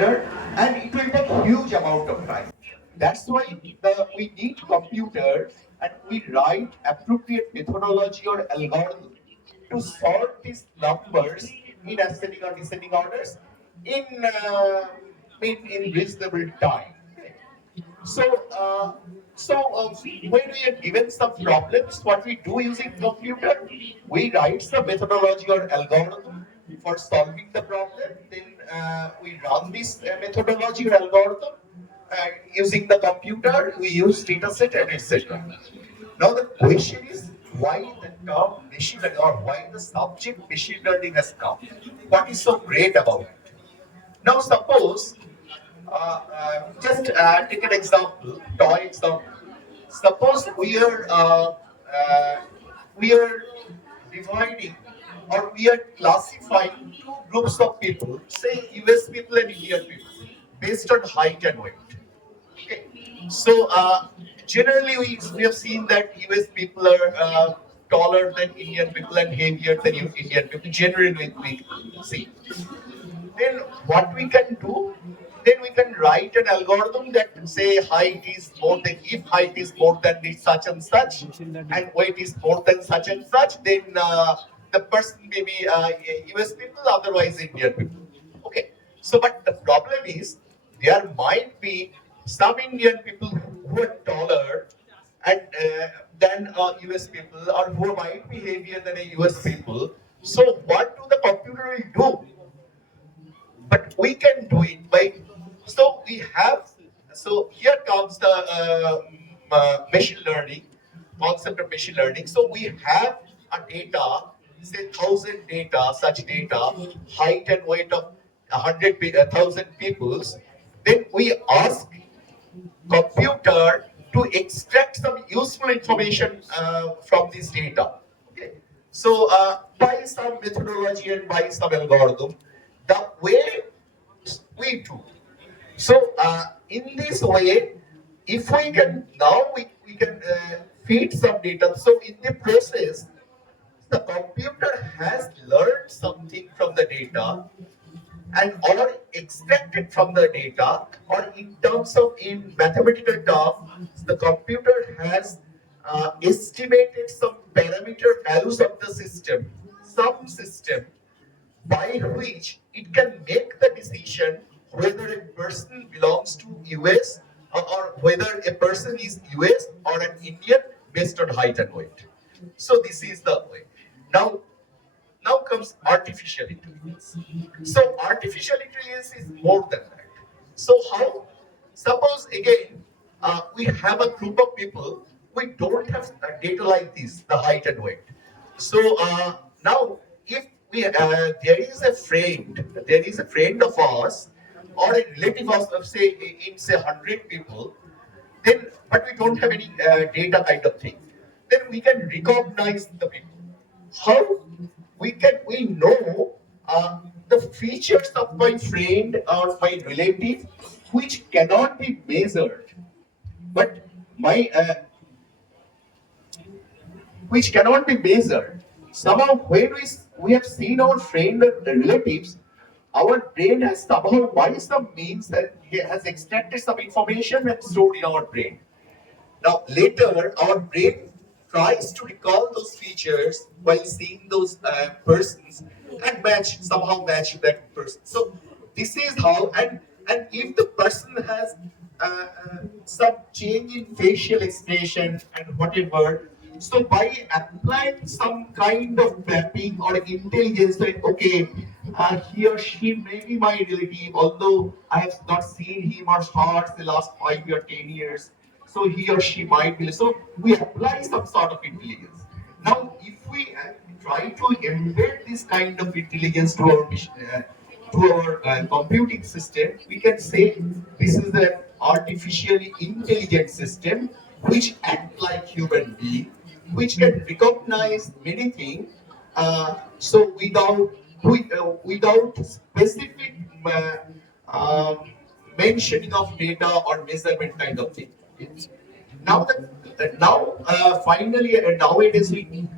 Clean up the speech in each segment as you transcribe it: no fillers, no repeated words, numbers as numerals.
error, and it will take huge amount of time. That's why we need computer, and we write appropriate methodology or algorithm to sort these numbers in ascending or descending orders in in reasonable time. So, when we are given some problems, what we do using computer, we write some methodology or algorithm for solving the problem. Then we run this methodology or algorithm using the computer. We use data set and etc. Now the question is why the term machine learning or why the subject machine learning has come. What is so great about it? Now suppose just take an example, toy example. Suppose we are dividing or we are classifying two groups of people, say US people and Indian people, based on height and weight. Okay. So generally we have seen that US people are taller than Indian people and heavier than Indian people. Generally we see. Then what we can do, then we can write an algorithm that say height is more than, if height is more than this such and such and weight is more than such and such, then the person may be US people, otherwise Indian people. Okay. So but the problem is there might be some Indian people who are taller and than US people, or who might be heavier than a US people. So what do the computer will do? But we can do it by, so we have, so here comes the machine learning concept of machine learning. So we have a data, say 1,000 data, such data, height and weight of 1,000 peoples. Then we ask computer to extract some useful information from this data. Okay. So by some methodology and by some algorithm, the way we do. So in this way, if we can now we can feed some data. So in the process, the computer has learned something from the data and or extracted from the data, or in terms of in mathematical terms, the computer has estimated some parameter values of the system, some system by which it can make the decision whether a person belongs to US, or whether a person is US or an Indian based on height and weight. So this is the way. Now comes artificial intelligence. So artificial intelligence is more than that. So how? Suppose again we have a group of people. We don't have data like this, the height and weight. So now, if we there is a friend of ours, or a relative of say in say 100 people, then but we don't have any data kind of thing. Then we can recognize the people. How we know the features of my friend or my relative which cannot be measured, but my which cannot be measured. Somehow, when we have seen our friend and relatives, our brain has somehow by some means that has extracted some information and stored in our brain. Now, later, our brain tries to recall those features while seeing those persons and somehow match that person. So, this is how, and if the person has some change in facial expression and whatever, so by applying some kind of mapping or intelligence, like okay, he or she may be my relative, although I have not seen him or her the last 5 or 10 years. So he or she might be. So we apply some sort of intelligence. Now, if we try to embed this kind of intelligence to our computing system, we can say this is an artificially intelligent system which act like human being, which can recognize many things. So without specific mentioning of data or measurement kind of thing. Finally, nowadays we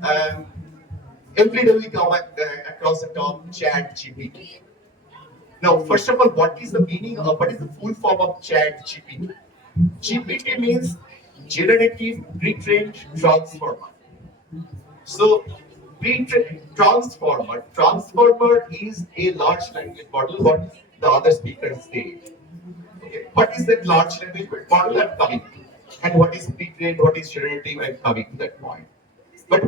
every day we come across the term chat GPT. Now, first of all, what is the meaning of what is the full form of chat GPT? GPT means generative pre-trained transformer. So, transformer is a large language model. What the other speakers say. Okay, what is that large language model? I'm coming to. And what is pre-trained? What is generative? I'm coming to that point. But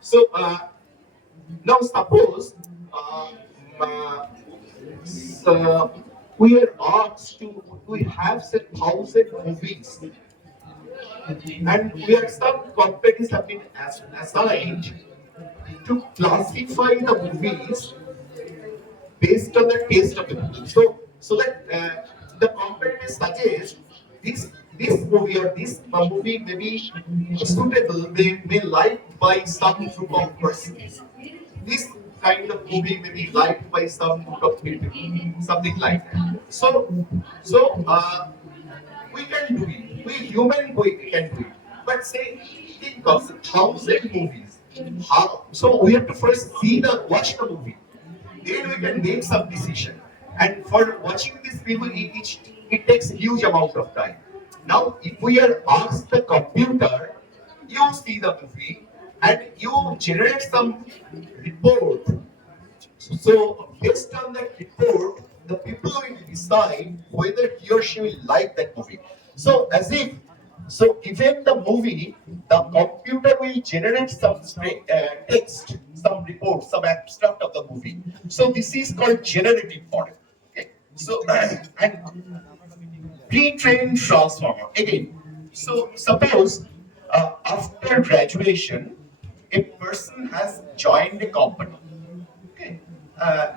so now suppose uh, so we are asked to we have say 1,000 movies, and we are some companies have been assigned to classify the movies based on the taste of the people. So that the company may suggest this movie or this movie may be suitable, may liked by some group of persons. This kind of movie may be liked by some group of people, something like that. So we can do it. We human we can do it. But say think of 1,000 movies. How? So we have to first watch the movie. Then we can make some decision. And for watching this movie, it takes huge amount of time. Now, if we are asked the computer, you see the movie and you generate some report. So based on that report, the people will decide whether he or she will like that movie. So as if, so given the movie, the computer will generate some text, some report, some abstract of the movie. So this is called generative model. Okay. So and pre-trained transformer again. So suppose after graduation, a person has joined a company. Okay. Uh,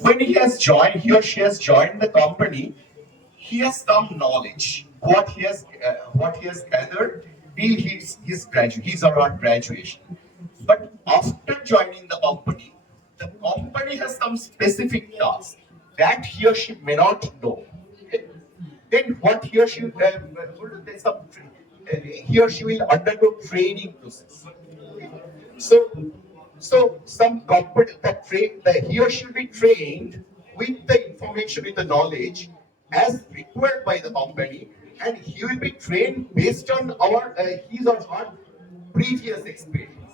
when he or she has joined the company, he has some knowledge. What he has gathered till his or her graduation. But after joining the company has some specific task that he or she may not know. Okay? Then what he or she there's some he or she will undergo training process. So, so some company that he or she will be trained with the information, with the knowledge as required by the company, and he will be trained based on our his or her previous experience.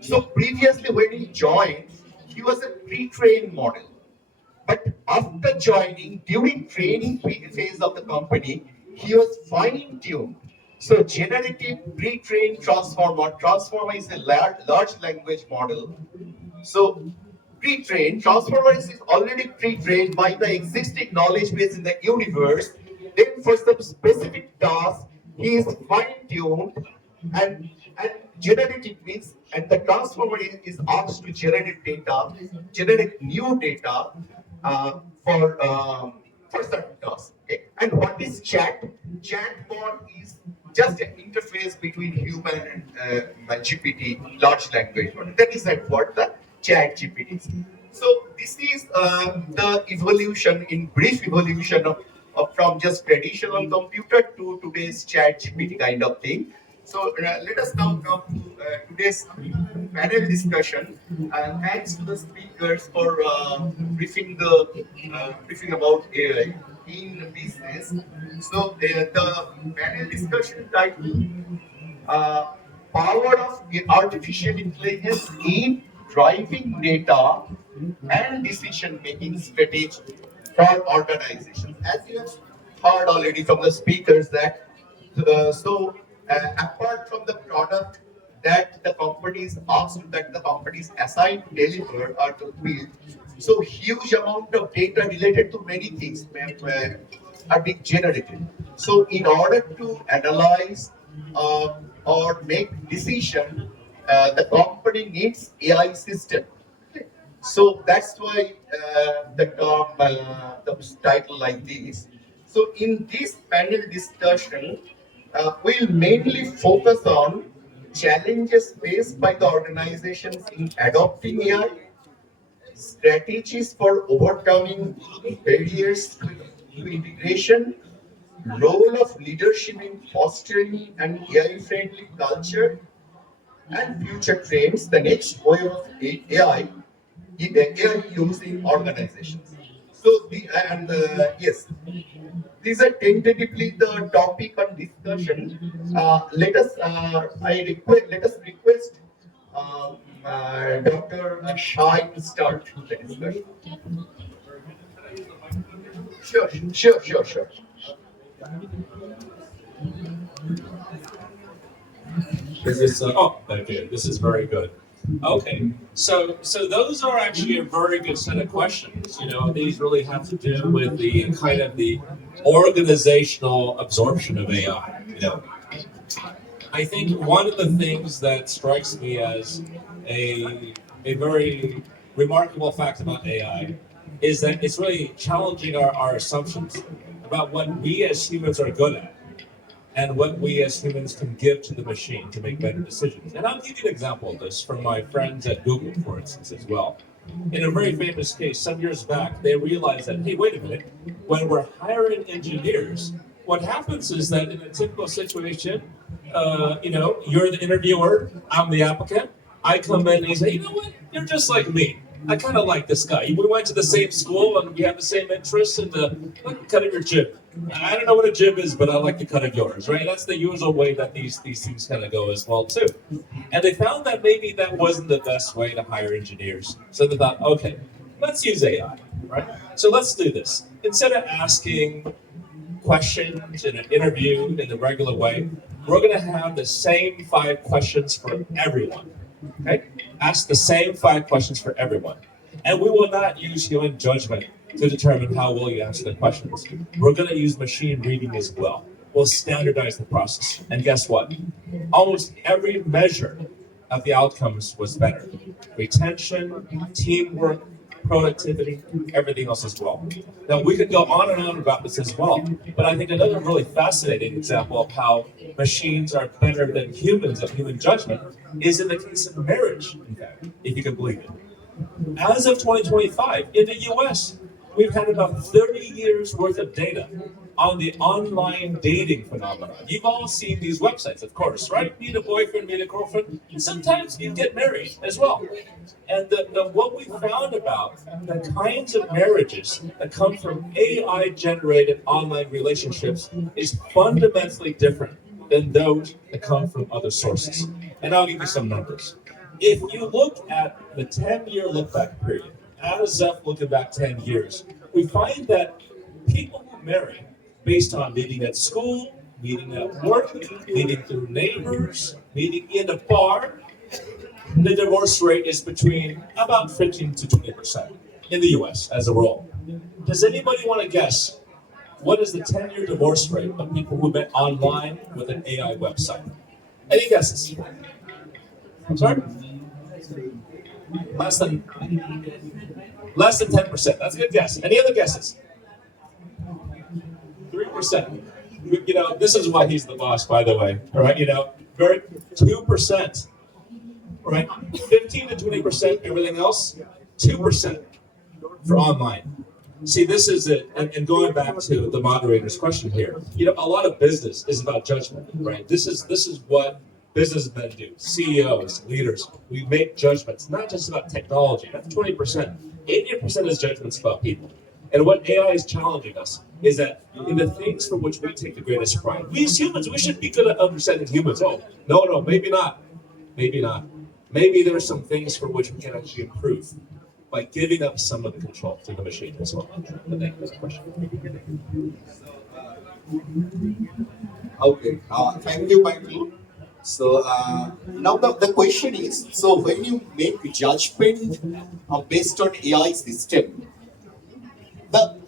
So previously, when he joined, he was a pre-trained model. But after joining, during training phase of the company, he was fine-tuned. So generative pre-trained transformer is a large language model. So pre-trained, transformer is already pre-trained by the existing knowledge base in the universe. Then for some specific task, he is fine-tuned and and generative means and the transformer is asked to generate new data uh, for um, for certain tasks. Okay. And what is chat? Chatbot is just an interface between human and GPT, large language model. That is what the chat GPT is. So this is the evolution, in brief evolution of from just traditional computer to today's chat GPT kind of thing. So let us now come to today's panel discussion. Thanks to the speakers for briefing about AI in business. So the panel discussion title, uh, power of artificial intelligence in driving data and decision making strategy for organizations. As you have heard already from the speakers that apart from the product that the companies asked, that the companies assigned to deliver or to build, so huge amount of data related to many things are being generated. So in order to analyze or make decision, the company needs AI system. So that's why the term, the title like this. So in this panel discussion, we'll mainly focus on challenges faced by the organizations in adopting AI, strategies for overcoming barriers to integration, role of leadership in fostering an AI-friendly culture, and future trends, the next wave of AI AI use in organizations. So yes, these are tentatively the topic on discussion. Let us request Dr. Shai to start the discussion. Sure. Is this? Okay. This is very good. Okay, so those are actually a very good set of questions. You know, these really have to do with the kind of the organizational absorption of AI. You know, I think one of the things that strikes me as a very remarkable fact about AI is that it's really challenging our assumptions about what we as humans are good at and what we as humans can give to the machine to make better decisions. And I'll give you an example of this from my friends at Google, for instance, as well. In a very famous case, some years back, they realized that, hey, wait a minute, when we're hiring engineers, what happens is that in a typical situation, you're the interviewer, I'm the applicant. I come in and you say, you know what, you're just like me. I kind of like this guy. We went to the same school and we have the same interests and look, cut of your jib. I don't know what a jib is, but I like the cut of yours, right? That's the usual way that these things kind of go as well, too. And they found that maybe that wasn't the best way to hire engineers. So they thought, okay, let's use AI, right? So let's do this. Instead of asking questions in an interview in the regular way, we're going to have the same 5 questions for everyone. Okay? Ask the same 5 questions for everyone. And we will not use human judgment to determine how well you answer the questions. We're going to use machine reading as well. We'll standardize the process. And guess what? Almost every measure of the outcomes was better. Retention, teamwork, productivity, everything else as well. Now we could go on and on about this as well, but I think another really fascinating example of how machines are better than humans at human judgment is in the case of marriage, in fact, if you can believe it. As of 2025, in the US, we've had about 30 years worth of data on the online dating phenomenon. You've all seen these websites, of course, right? Meet a boyfriend, meet a girlfriend, and sometimes you get married as well. And what we found about the kinds of marriages that come from AI generated online relationships is fundamentally different than those that come from other sources. And I'll give you some numbers. If you look at the 10-year look back period, as of looking back 10 years, we find that people who marry based on meeting at school, meeting at work, meeting through neighbors, meeting in a bar, the divorce rate is between about 15 to 20% in the US as a whole. Does anybody want to guess what is the 10-year divorce rate of people who met online with an AI website? Any guesses? I'm sorry? Less than less than 10%. That's a good guess. Any other guesses? 3%. You know, this is why he's the boss, by the way. All right, you know, very 2%. Right? 15 to 20%, everything else, 2% for online. See, this is it. And going back to the moderator's question here, you know, a lot of business is about judgment, right? This is what businessmen do. CEOs, leaders, we make judgments, not just about technology. That's 20%. 80% is judgments about people. And what AI is challenging us is that in the things for which we take the greatest pride, we as humans, we should be good at understanding humans. Oh, no, maybe not. Maybe not. Maybe there are some things for which we can actually improve by giving up some of the control to the machine as well. But thank you for the question. Okay, thank you, Michael. So now the question is, so when you make judgment based on AI system, the